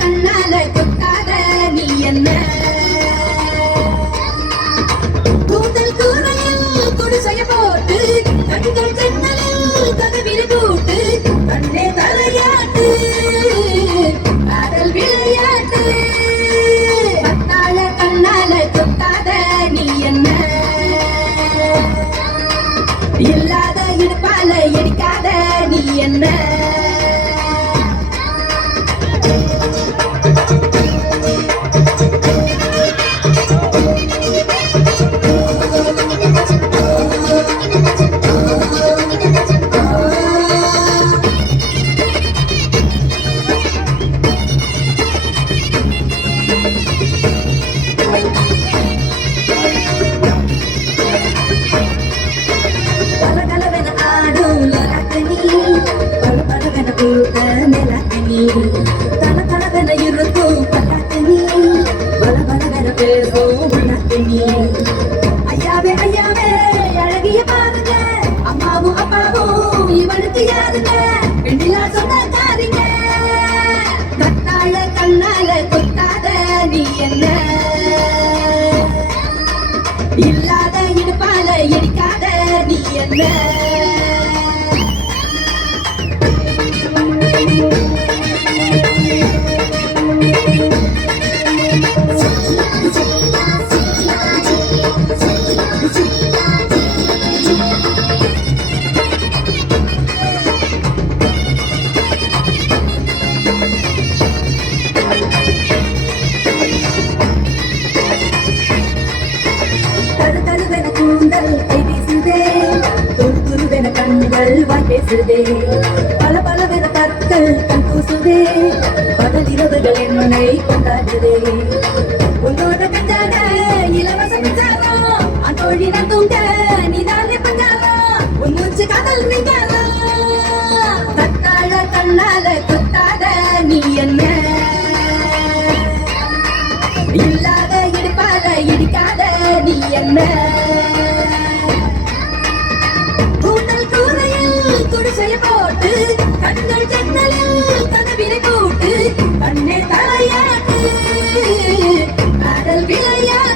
கண்ணால கொட்டாத நீ என்ன கூந்தல் கூரையில் குடிசைய போட்டு கண்கள் ஜன்னலில் கதவிரு கூட்டு கண்ணே தலையாட்டு காதல் விளையாட்டு பத்தாள கண்ணால கொட்டாத நீ என்ன இல்லாத இடுப்பால இடிக்காத நீ என்ன தனதனவென இருக்கும் பல்லாக்கனி பலபலவென பேசும் உள்ளாக்கனி ஐயாவே ஐயாவே அழகிய பாருங்க அம்மாவும் அப்பாவும் இவனுக்கு யாருங்க வெண்ணிலா சொந்தக்காரிங்க கத்தாழ கண்ணால கொத்தாத நீ என்ன இல்லாத இடுப்பால இடிக்காத நீ என்ன கண்கள் வாய் பேசுதே பல பலவென கற்கள் கண் கூசுதே பகலிரவுகள் என்னை கொண்டாடுதே உன்னோட கஞ்சாக இலவச மின்சாரம் அந்தோழி நந்துங்க நீதானே பஞ்சாலம் உன் மூச்சு காதல் நீங்காலம் கத்தாழ கண்ணால கொத்தாத நீ என்ன இல்லாத இடுப்பால இடிக்காத நீ என்ன குடிசைய போட்டு கண்கள் ஜன்னலில் கதவிரை கூட்டு கண்ணே தலையாட்டு காதல் விளையாட்டு